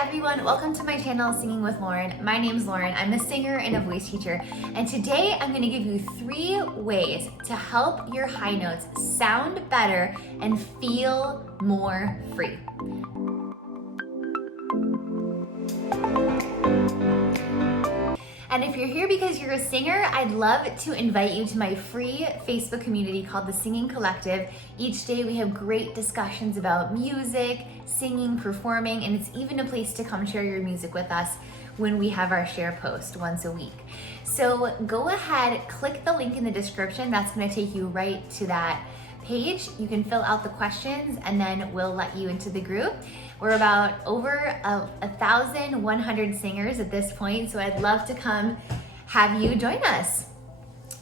everyone, welcome to my channel, Singing with Lauren. My name's Lauren, I'm a singer and a voice teacher, and today I'm gonna give you 3 ways to help your high notes sound better and feel more free. And if you're here because you're a singer, I'd love to invite you to my free Facebook community called the Singing Collective. Each day we have great discussions about music, singing, performing, and it's even a place to come share your music with us when we have our share post once a week. So go ahead, click the link in the description. That's gonna take you right to that page. You can fill out the questions and then we'll let you into the group. We're about over 1,100 singers at this point, so I'd love to come have you join us.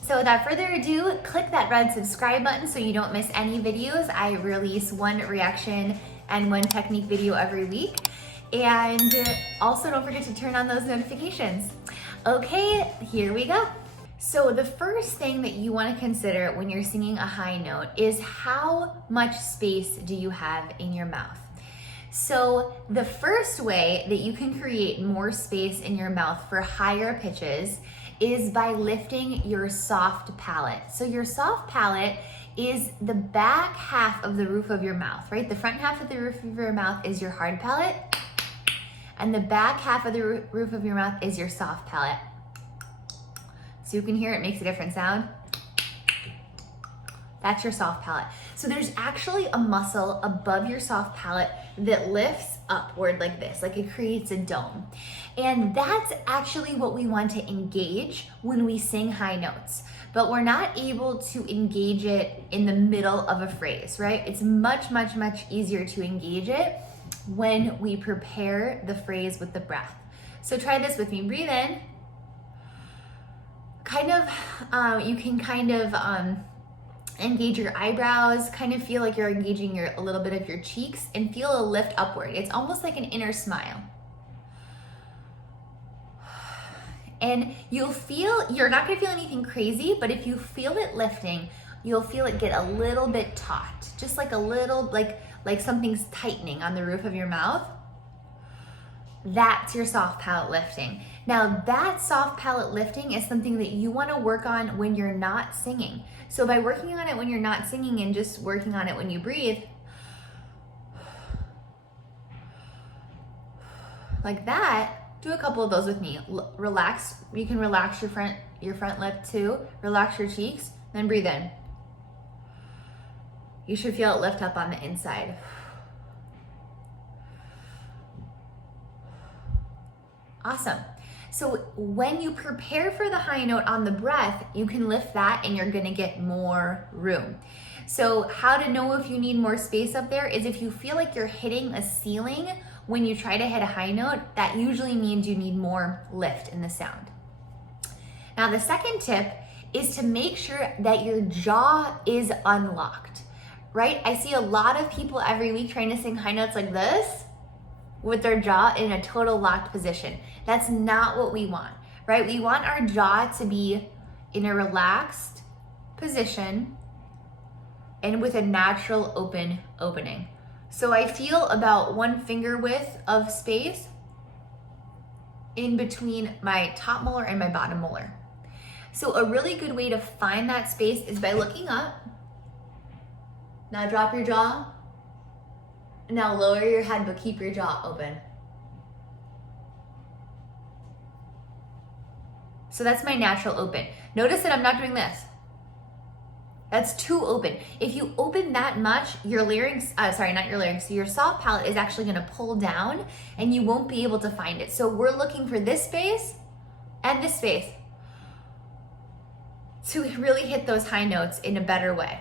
So without further ado, click that red subscribe button so you don't miss any videos. I release 1 reaction and 1 technique video every week. And also don't forget to turn on those notifications. Okay, here we go. So the first thing that you want to consider when you're singing a high note is how much space do you have in your mouth? So the first way that you can create more space in your mouth for higher pitches is by lifting your soft palate. So your soft palate is the back half of the roof of your mouth, right? The front half of the roof of your mouth is your hard palate, and the back half of the roof of your mouth is your soft palate. So you can hear it makes a different sound. That's your soft palate. So there's actually a muscle above your soft palate that lifts upward like this, like it creates a dome. And that's actually what we want to engage when we sing high notes. But we're not able to engage it in the middle of a phrase, right? It's much, much, much easier to engage it when we prepare the phrase with the breath. So try this with me. Breathe in. You can engage your eyebrows, kind of feel like you're engaging a little bit of your cheeks and feel a lift upward. It's almost like an inner smile. And you'll feel, you're not gonna feel anything crazy, but if you feel it lifting, you'll feel it get a little bit taut, just like a little, like something's tightening on the roof of your mouth. That's your soft palate lifting. Now that soft palate lifting is something that you wanna work on when you're not singing. So by working on it when you're not singing and just working on it when you breathe, like that, do a couple of those with me. Relax, you can relax your front lip too. Relax your cheeks, then breathe in. You should feel it lift up on the inside. Awesome. So when you prepare for the high note on the breath, you can lift that and you're gonna get more room. So how to know if you need more space up there is if you feel like you're hitting a ceiling when you try to hit a high note, that usually means you need more lift in the sound. Now the second tip is to make sure that your jaw is unlocked, right? I see a lot of people every week trying to sing high notes like this, with their jaw in a total locked position. That's not what we want, right? We want our jaw to be in a relaxed position and with a natural opening. So I feel about 1 finger width of space in between my top molar and my bottom molar. So a really good way to find that space is by looking up. Now drop your jaw. Now lower your head, but keep your jaw open. So that's my natural open. Notice that I'm not doing this. That's too open. If you open that much, your larynx, your soft palate is actually gonna pull down and you won't be able to find it. So we're looking for this space and this space to really hit those high notes in a better way.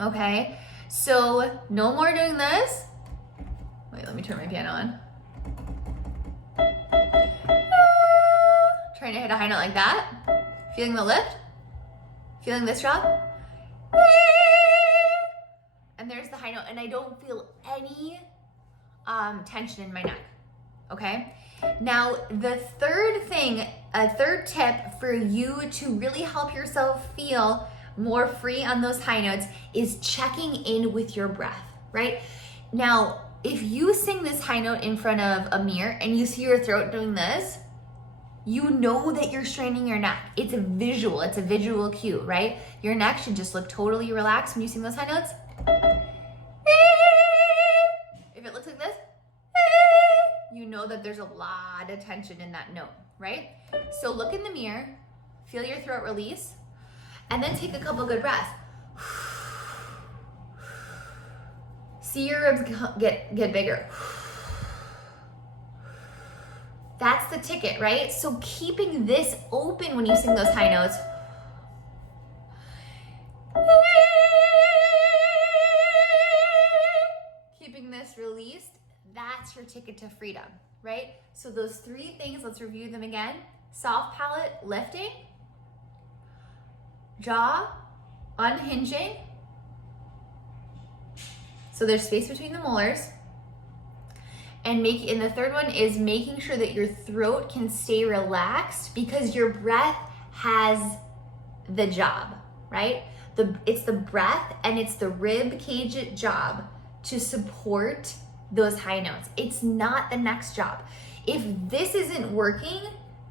Okay? So no more doing this. Wait, let me turn my piano on. Trying to hit a high note like that. Feeling the lift. Feeling this drop. And there's the high note, and I don't feel any tension in my neck. Okay? Now, the third thing, a third tip for you to really help yourself feel more free on those high notes is checking in with your breath, right? Now, if you sing this high note in front of a mirror and you see your throat doing this, you know that you're straining your neck. It's a visual cue, right? Your neck should just look totally relaxed when you sing those high notes. If it looks like this, you know that there's a lot of tension in that note, right? So look in the mirror, feel your throat release, and then take a couple good breaths. See your ribs get bigger. That's the ticket, right? So keeping this open when you sing those high notes. Keeping this released, that's your ticket to freedom, right? So those three things, let's review them again. Soft palate lifting, jaw unhinging, so there's space between the molars, and the third one is making sure that your throat can stay relaxed because your breath has the job, right? It's the breath and it's the rib cage job to support those high notes. It's not the next job. If this isn't working,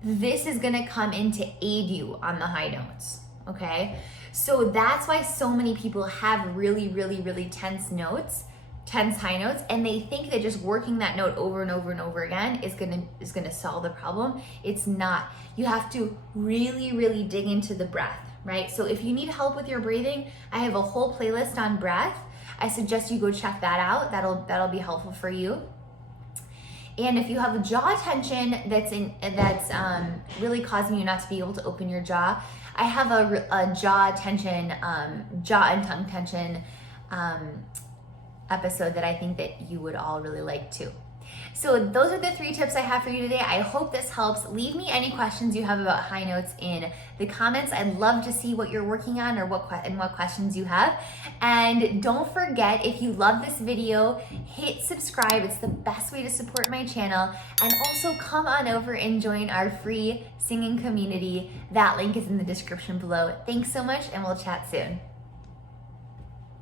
this is gonna come in to aid you on the high notes, okay? So that's why so many people have really, really, really tense high notes, and they think that just working that note over and over and over again is gonna solve the problem. It's not. You have to really, really dig into the breath, right? So if you need help with your breathing, I have a whole playlist on breath. I suggest you go check that out. That'll be helpful for you. And if you have a jaw tension that's really causing you not to be able to open your jaw, I have a jaw tension, jaw and tongue tension episode that I think that you would all really like too. So those are the 3 tips I have for you today. I hope this helps. Leave me any questions you have about high notes in the comments. I'd love to see what you're working on or what questions you have. And don't forget, if you love this video, hit subscribe. It's the best way to support my channel. And also come on over and join our free singing community. That link is in the description below. Thanks so much, and we'll chat soon.